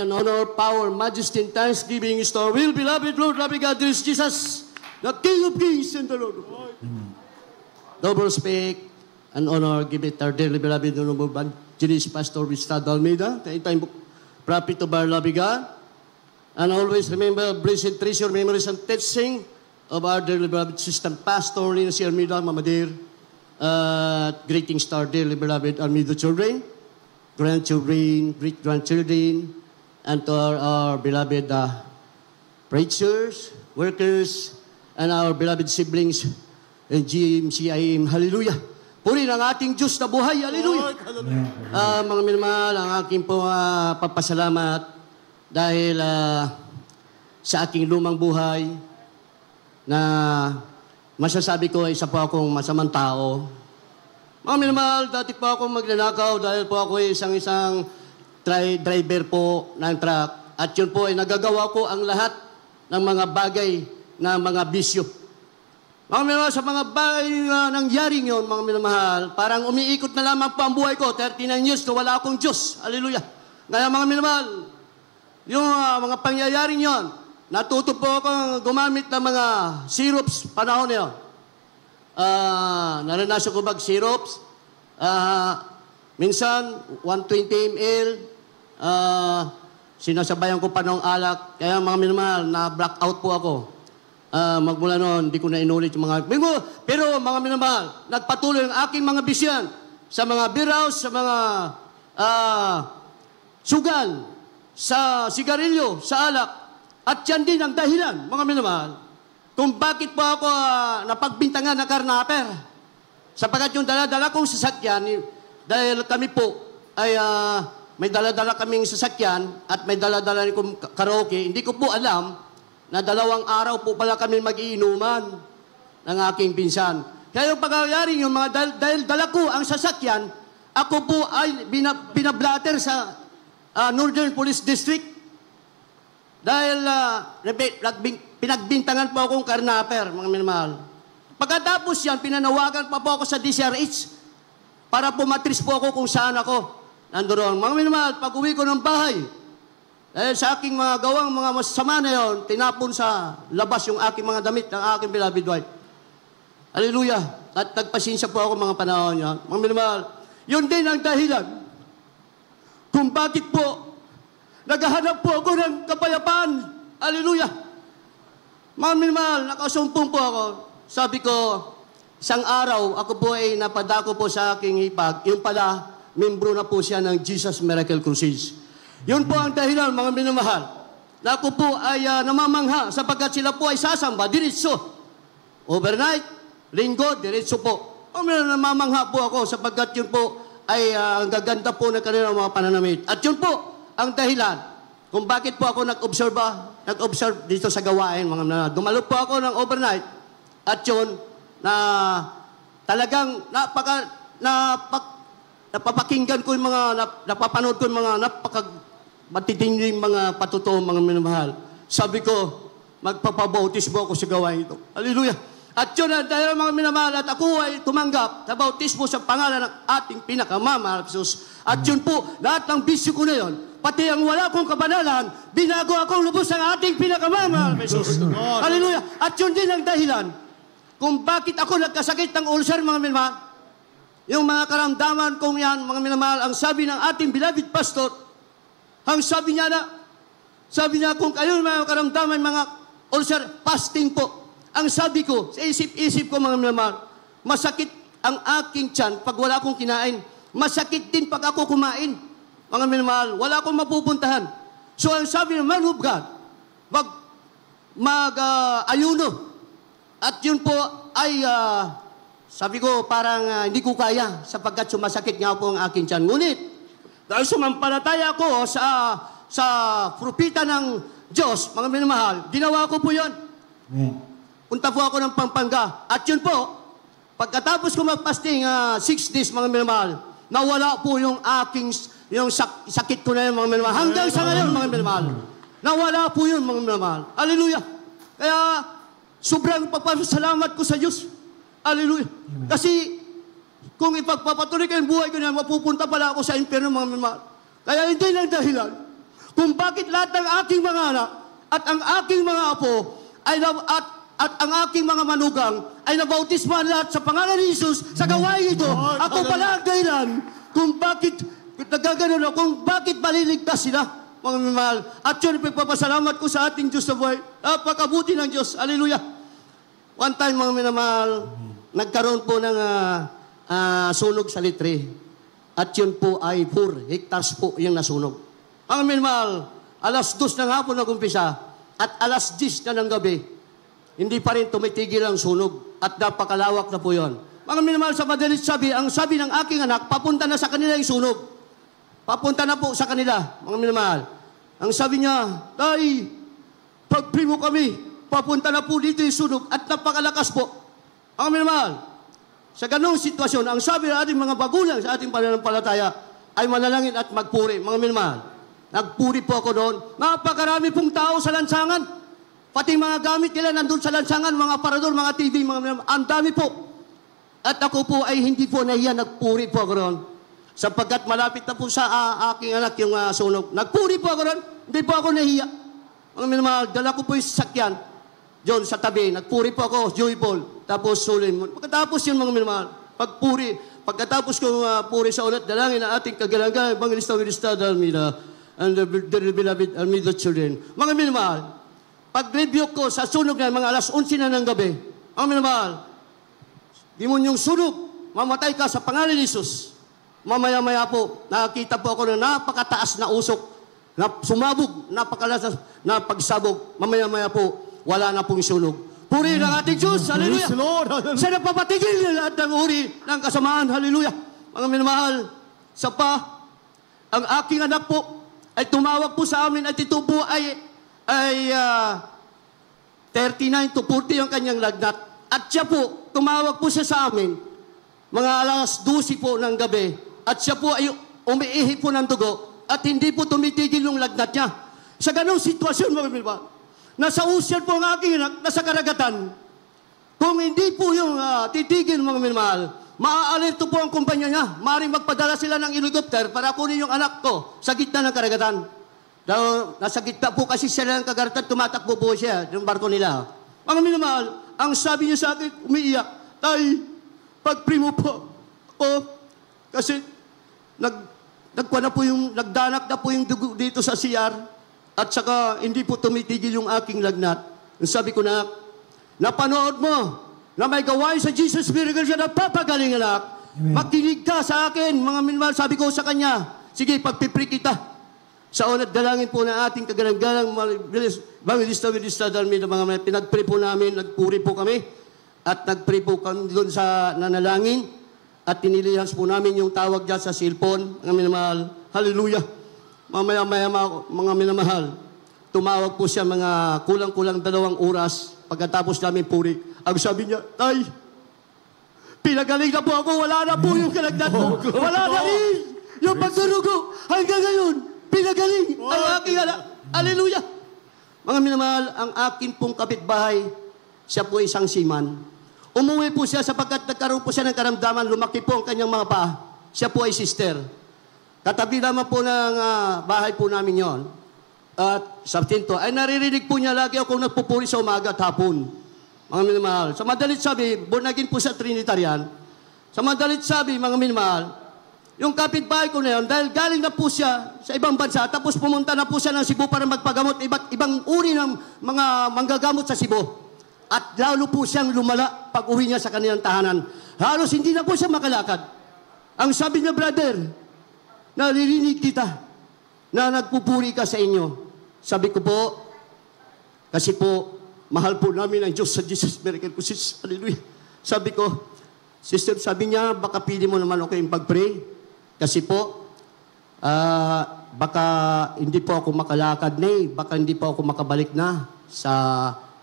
and honor, power, majesty, and thanksgiving is to our will, beloved Lord, loving God, there is Jesus, the King of Kings and the Lord of Lords. Double respect and honor, give it our dearly beloved Honorable Evangelist Pastor Gustavo Almeida, time prophet of our loving God. And always remember, blessed treasure, memories, and teaching of our dearly beloved Sister Pastor Lina C. Almeida, Mama Dear. Greetings to our dearly beloved Almeida children, grandchildren, great-grandchildren, and to our beloved preachers, workers, and our beloved siblings in GMCIM. Hallelujah! Puri ng ating Diyos na buhay. Hallelujah! Mga minamahal, ang aking po papasalamat dahil sa aking lumang buhay na masasabi ko isa po akong masamang tao. Mga minamahal, dati po akong magnanakaw dahil po ako isang driver po ng truck. At yun po ay nagagawa ko ang lahat ng mga bagay na mga bisyo. Mga minamahal, sa mga bagay na nangyaring yun, mga minamahal, parang umiikot na lamang po ang buhay ko. 39 years na wala akong Diyos. Hallelujah. Kaya mga minamahal, yung mga pangyayaring yun, natuto po akong gumamit ng mga syrups panahon na yun. Naranasan ko mag-syrups. Minsan, 120 ml. Sinasabayan ko pa ng alak. Kaya mga minamahal, na-blackout po ako. Magmula noon, hindi ko na inulit yung mga... Pero mga minamahal, nagpatuloy ang aking mga bisyan sa mga beer house, sa mga sugal, sa sigarilyo, sa alak. At yan din ang dahilan, mga minamahal, kung bakit po ako napagbintangan na karnaper. Sapagat yung dala-dala kong sasakyan, dahil kami po ay may dala-dala kaming sasakyan at may dala-dala kong karaoke, hindi ko po alam na 2 araw po pala kami mag-iinuman ng aking pinsan. Kaya yung pangyayari yung mga dahil dala ko ang sasakyan, ako po ay binablatter sa Northern Police District. Dahil pinagbintangan po akong karnaper, mga minamahal. Pagkatapos yan, pinanawagan pa po ako sa DCRH para pumatris po ako kung saan ako nandoon. Mga minamahal, pag uwi ko ng bahay, dahil sa aking mga gawang mga masama na yon, tinapon sa labas yung aking mga damit ng aking beloved wife. Hallelujah! At nagpasensya po ako mga panahon yan. Mga minamahal, yun din ang dahilan kung bakit po naghahanap po ako ng kapayapaan. Hallelujah! Mga minamahal, nakasumpong po ako. Sabi ko, isang araw, ako po ay napadako po sa aking hipag. Yung pala, membro na po siya ng Jesus Miracle Crusade. Yun po ang dahilan, mga minamahal, na ako po ay namamangha sapagkat sila po ay sasamba, diretso. Overnight, linggo, diretso po. Namamangha po ako sapagkat yun po ay ang gaganda po na kanilang mga pananamit. At yun po, ang dahilan kung bakit po ako nag-observe dito sa gawain, mga minamahal. Dumalo po ako ng overnight at yun na talagang napapakinggan ko yung mga, napapanood ko yung mga matitinding mga patutuo, mga minamahal. Sabi ko, magpapabautismo ako sa gawain ito. Hallelujah! At yun, dahil mga minamahal, at ako ay tumanggap sa bautismo sa pangalan ng ating pinakamamahal, Jesus. At yun po, lahat ng bisyo ko na yun, pati ang wala kong kabanalan, binago akong lubos ng ating pinakamamahal, Jesus. Hallelujah! At yun din ang dahilan kung bakit ako nagkasakit ng ulcer, mga minamahal. Yung mga karamdaman kong yan, mga minamahal, ang sabi ng ating beloved pastor, ang sabi niya kung kayo mga karamdaman, mga ulcer, fasting po. Ang sabi ko, sa isip-isip ko, mga minamahal, masakit ang aking tiyan pag wala akong kinain. Masakit din pag ako kumain. Mga minamahal, wala akong mapupuntahan. So, ang sabi ng man of God, mag-ayuno. At yun po ay, sabi ko, parang hindi ko kaya sapagkat sumasakit nga po ang aking tiyan. Ngunit, dahil sumampalataya ko sa propita ng Diyos, mga minamahal, ginawa ko po yun. Punta po ako ng Pampanga. At yun po, pagkatapos ko mag-fasting 6 days, mga minamahal, nawala po yung aking sakit ko na yun, mga minamahal. Hanggang sa ngayon, mga minamahal. Nawala po yun, mga minamahal. Hallelujah! Kaya, sobrang papasalamat ko sa Diyos. Hallelujah! Kasi, kung ipagpapatuloy ko yung buhay ko na, mapupunta pala ako sa impyerno, mga minamahal. Kaya hindi lang dahilan kung bakit lahat ng aking mga anak at ang aking mga apo at ang aking mga manugang ay nabautisman lahat sa pangalan ni Jesus sa gawain ito. Ako pala ang dahilan kung bakit nagkaganon ako, kung bakit maliligtas sila, mga minamahal. At yun, pagpapasalamat ko sa ating Diyos na buhay. Napakabuti ng Diyos. Hallelujah. One time, mga minamahal, nagkaroon po ng sunog sa litre. At yun po ay 4 hectares po yung nasunog. Mga minamahal, alas 2 ng hapon nag-umpisa at alas 10 na ng gabi, hindi pa rin tumitigil ang sunog at napakalawak na po yun. Mga minamahal, sa madalit sabi, ang sabi ng aking anak, papunta na sa kanila yung sunog. Papunta na po sa kanila, mga minamahal. Ang sabi niya, Tay, pag-pray mo kami, papunta na po dito yung sunog at napakalakas po. Mga minamahal, sa ganong sitwasyon, ang sabi ng ating mga bagulang sa ating pananampalataya ay manalangin at magpuri. Mga minamahal, nagpuri po ako doon. Napakarami pong tao sa lansangan. Pati mga gamit nila nandun sa lansangan, mga aparador, mga TV, ang dami po. At ako po ay hindi po nahiya, nagpuri po ako ron. Sapagkat malapit na po sa aking anak yung sunog. Nagpuri po ako ron, hindi po ako nahiya. Mga minamahal, dala ko po yung sasakyan. Diyon sa tabi, nagpuri po ako, joyful. Tapos sulim. Pagkatapos yun, mga minamahal, pagpuri. Pagkatapos kong puri sa ulit, dalangin ang ating kagalangan, Evangelista Wilista Dalmida, and the beloved Almeida children. Mga minamahal, pag-review ko sa sunog na mga alas 11 na ng gabi, ang minamahal, demonyong sunog, mamatay ka sa pangalan ni Jesus. Mamaya-maya po, nakakita po ako ng napakataas na usok, na sumabog, napakalasas na pagsabog. Mamaya-maya po, wala na pong sunog. Puri ng ating Diyos, hallelujah. Siya na papatigil ng lahat ng uri ng kasamaan, hallelujah. Mga minamahal, sa pa, ang aking anak po, ay tumawag po sa amin at ito po ay 39 to 40 yung kanyang lagnat. At siya po, tumawag po siya sa amin, mga alas 12 po ng gabi, at siya po ay umiihi po ng dugo, at hindi po tumitigil yung lagnat niya. Sa ganong sitwasyon, mga minamahal, nasa ocean po ang aking anak, nasa karagatan. Kung hindi po yung titigil, mga minamahal, maa-alerto po ang kumpanya niya. Maaaring magpadala sila ng helicopter para kunin yung anak ko sa gitna ng karagatan. Nasa gitna po kasi sila ng kagaratan, tumatakbo po siya, yung barko nila. Mga minamahal, ang sabi niya sa akin, umiiyak, Tay, pag-pray mo po ako, kasi nagdanak na po yung dugo dito sa CR, at saka hindi po tumitigil yung aking lagnat. Ang sabi ko na, napanood mo na may gawain sa Jesus Miracle siya na papagaling anak. Makinig ka sa akin, mga minamahal, sabi ko sa kanya, sige, pagpipray kita. Sa unat dalangin po na ating kagalang-galang Evangelista Dalmida, mga pinag-pray po namin, nagpuri po kami, at nag-pray po kami doon sa nanalangin, at tinilihas po namin yung tawag dyan sa cellphone, mga minamahal, hallelujah. Mamaya-maya mga minamahal, tumawag po siya mga kulang-kulang 2 oras, pagkatapos namin puri. Ang sabi niya, Tay, pinagaling na po ako, wala na po yung kalagnat ko, wala na rin yung pagdurugo, hanggang ngayon, pinagaling ang aking anak. Hallelujah! Mga minamahal, ang akin pong kapitbahay, siya po isang seaman. Umuwi po siya sapagkat nagkaroon po siya ng karamdaman, lumaki po ang kanyang mga paa. Siya po ay sister. Katabi naman po ng bahay po namin yon. At sa tinto, ay naririnig po niya lagi akong nagpupuri sa umaga at hapon. Mga minamahal, sa madalit sabi, born again po sa Trinitarian. Sa madalit sabi, mga minamahal, yung kapitbahay ko na yun, dahil galing na po siya sa ibang bansa, tapos pumunta na po siya ng Cebu para magpagamot, ibang uri ng mga manggagamot sa Cebu. At lalo po siyang lumala pag uwi niya sa kanilang tahanan. Halos hindi na po siya makalakad. Ang sabi niya, brother, naririnig kita na nagpupuri ka sa inyo. Sabi ko po, kasi po, mahal po namin ang Diyos sa Jesus Miracle ko, sis. Hallelujah. Sabi ko, sister, sabi niya, baka pili mo naman ako yung pag-pray. Kasi po, baka hindi po ako makalakad na baka hindi po ako makabalik na sa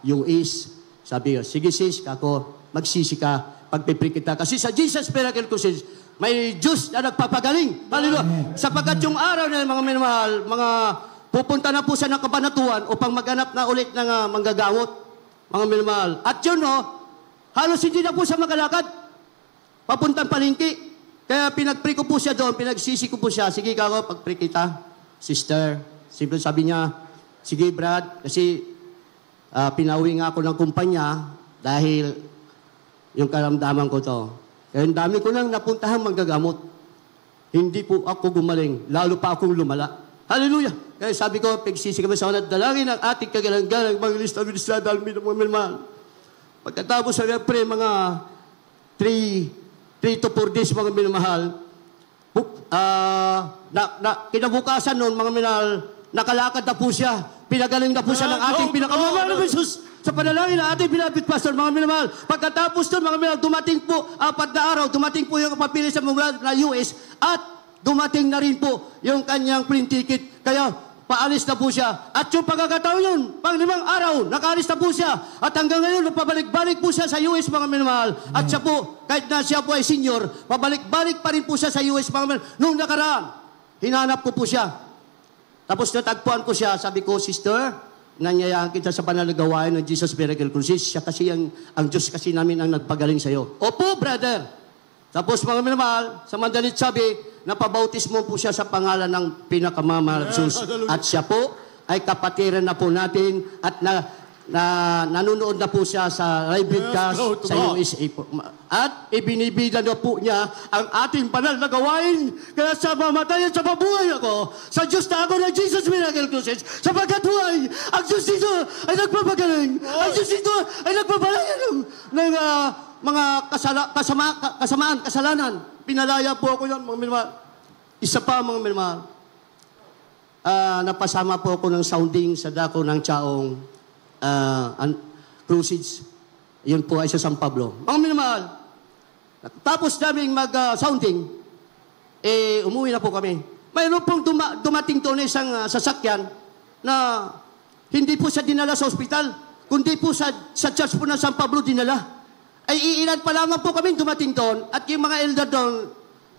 US. Sabi ko, sige sis, ako, magsisi ka, pagpipray kita. Kasi sa Jesus Miracle ko, sis, may Diyos na nagpapagaling. Hallelujah. Sapagkat yung araw na mga minamahal, mga pupunta na po siya ng kabanatuan upang maghanap na ulit ng manggagamot. Mga minamahal. At yun, halos hindi na po siya makalakad. Papuntang palengke. Kaya pinag-pray ko po siya doon, pinagsisi ko po siya. Sige ka ako, pag-pray kita. Sister, Simple sabi niya, sige Brad, kasi pinauwi nga ako ng kumpanya dahil yung karamdaman ko to. Kaya ang dami ko nang napuntahan manggagamot. Hindi po ako gumaling, lalo pa akong lumala. Hallelujah! Kaya sabi ko, pagsisi kami sa kanat, dalangin ang ating kagalang-galang, mga lista, administrada, almin, mga milman. Pagkatapos sa pre, mga 3 to 4 days, mga minamahal, kinabukasan noon, mga minamahal, nakalakad na po siya. Pinagaling na po siya ng ating pinakamamahal na Jesus. Sa panalangin na ating pinapit, Pastor, mga minamahal. Pagkatapos doon, mga minamahal, dumating po, 4 na araw, dumating po yung papili sa mga na US at dumating na rin po yung kanyang plane ticket. Kaya, paalis na po siya. At yung pagkakataon yun, pang 5 araw, nakaalis na po siya. At hanggang ngayon, pabalik-balik po siya sa US, mga minamahal. At siya po, kahit na siya po ay senior, pabalik-balik pa rin po siya sa US, mga minamahal. Nung nakaraan, hinanap ko po siya. Tapos natagpuan ko siya, sabi ko, Sister, nanyayahan kita sa panalagawain ng Jesus Miracle Cruises. Siya kasi ang Diyos kasi namin ang nagpagaling sa iyo. Opo, brother. Tapos mga minamahal, sa mandalit sabi, napabautismo po siya sa pangalan ng pinakamamahal Jesus. At siya po ay kapatiran na po natin at nanonood na po siya sa live broadcast sa USA po. At ibinibida na po niya ang ating banal na gawain. Kaya sa mamatayan sa mabuhay ako, sa Diyos na ako ng Jesus Miracle Cruises, sapagkat buhay, ang Diyos dito ay nagpapagaling. Ang Diyos dito ay nagpapalayan ng mga kasamaan, kasalanan. Pinalaya po ako yan, mga minamahal. Isa pa, mga minamahal. Napasama po ako ng sounding sa dako ng Chaong Cruises. Yun po ay sa San Pablo. Mga minamahal, tapos naming mag-sounding, umuwi na po kami. Mayroon pong dumating doon isang sasakyan na hindi po siya dinala sa ospital, kundi po sa church po ng San Pablo dinala. Ay iilan pa lamang po kami dumating doon at yung mga elder doon.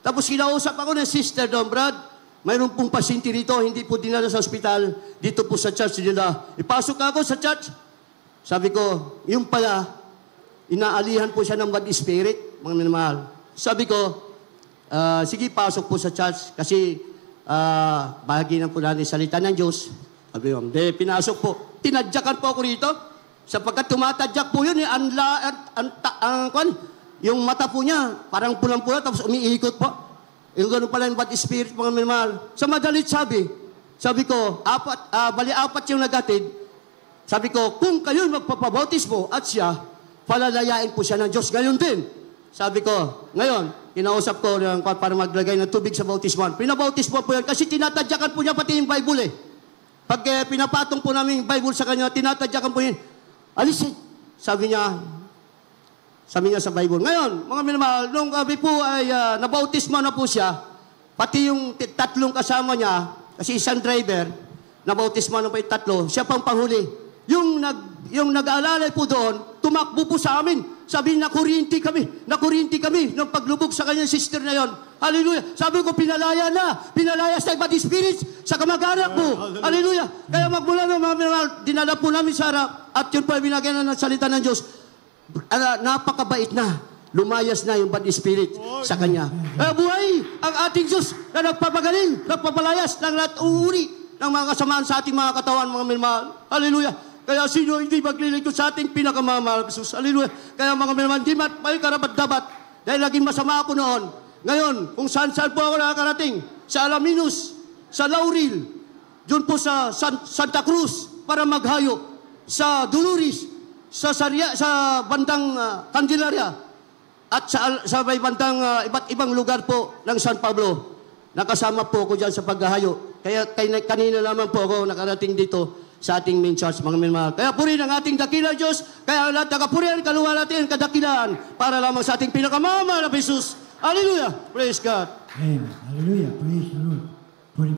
Tapos kinausap ako ng sister doon, Brad, mayroon pong pasyente rito, hindi po dinala sa ospital, dito po sa church nila. Ipasok ako sa church. Sabi ko, yung pala, inaalihan po siya ng bad spirit, mga minamahal. Sabi ko, sige, pasok po sa church kasi bahagi na po natin salita ng Diyos. Sabi ko, pinasok po. Tinadyakan po ako rito. Sapagkat tumatadyak po yun, yung mata po niya, parang pulang-pula, tapos umiikot po. Yung gano'n pala yung bad spirit, mga minamahal. Sa madalit sabi ko, bali-apat yung nagatid. Sabi ko, kung kayo magpapabautismo at siya, palalayain po siya ng Diyos. Ngayon din. Sabi ko, ngayon, kinausap ko para maglagay ng tubig sa bautismoan. Pinabautismo po yan kasi tinatadyakan po niya pati yung Bible eh. Pag pinapatong po namin yung Bible sa kanya, tinatadyakan po yun. Alisin. Sabi niya sa Bible. Ngayon, mga minamahal, nung kami po ay nabautismo na po siya, pati yung tatlong kasama niya, kasi isang driver, nabautismo na po yung tatlo, siya pang panghuli. Yung nag-aalalay po doon, tumakbo po sa amin. Sabi, nakurinti kami nung paglubog sa kanyang sister na yon. Hallelujah. Sabi ko, pinalaya sa bad spirits, sa kamag-anak po. Hallelujah. Kaya magmula ng mga minamahal, dinala po namin sa harap, at yun po ay binagyan ng salita ng Diyos. Napakabait na. Lumayas na yung bad spirit sa kanya. Buhay ang ating Diyos na nagpapagaling, nagpapalayas ng lahat uuri ng mga kasamaan sa ating mga katawan, mga minamahal. Hallelujah. Kaya sino hindi maglilingkod sa ating pinakamamahal, Jesus. Hallelujah. Kaya mga minamahal, di may karapat-dapat. Dahil laging masama ako noon. Ngayon, kung saan-saan po ako nakakarating, sa Alaminos, sa Laurel, dun po sa Santa Cruz, para maghayo, sa Dolores, sa bandang Candelaria, at sa may bandang iba't ibang lugar po ng San Pablo. Nakasama po ako dyan sa paghahayo. Kaya kanina naman po ako nakarating dito sa ating main church, mga minamahal. Kaya purihin ang ating dakilang Diyos, kaya lahat nakapurihan, kaluwa natin ang kadakilaan para lamang sa ating pinakamamahal na Jesus. Hallelujah! Praise God! Amen. Hallelujah. Praise the Lord.